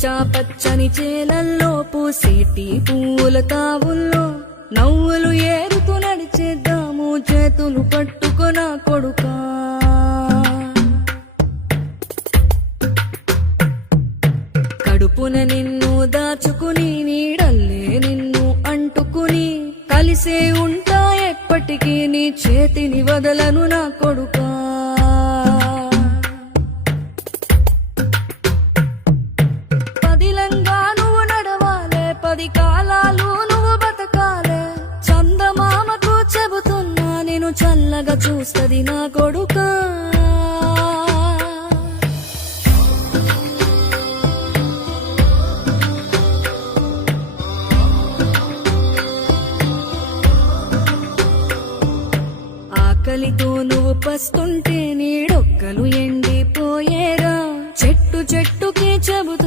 పచ్చా పచ్చని చేలల్లో పూసేటి పూల తావుల్లో నవ్వులు ఏరుతూ నడిచేద్దాము చేతులు పట్టుకొన కొడుకా. కడుపున నిన్ను దాచుకుని నీడల్లే నిన్ను అంటుకుని కలిసే ఉంటా ఎప్పటికీ నీ చేతిని వదలను నా కొడుకా. పదిలంగా నువ్వు నడవాలే, 10 కాలాలు నువ్వు బతకాలే. చందమామకు చెబుతున్నా నేను చల్లగా చూస్తది నా కొడుకా. ఆకలితో నువ్వు పస్తుంటే నీడొక్కలు ఎండిపోయేరా. చెట్టు చెట్టుకే చెబుతూ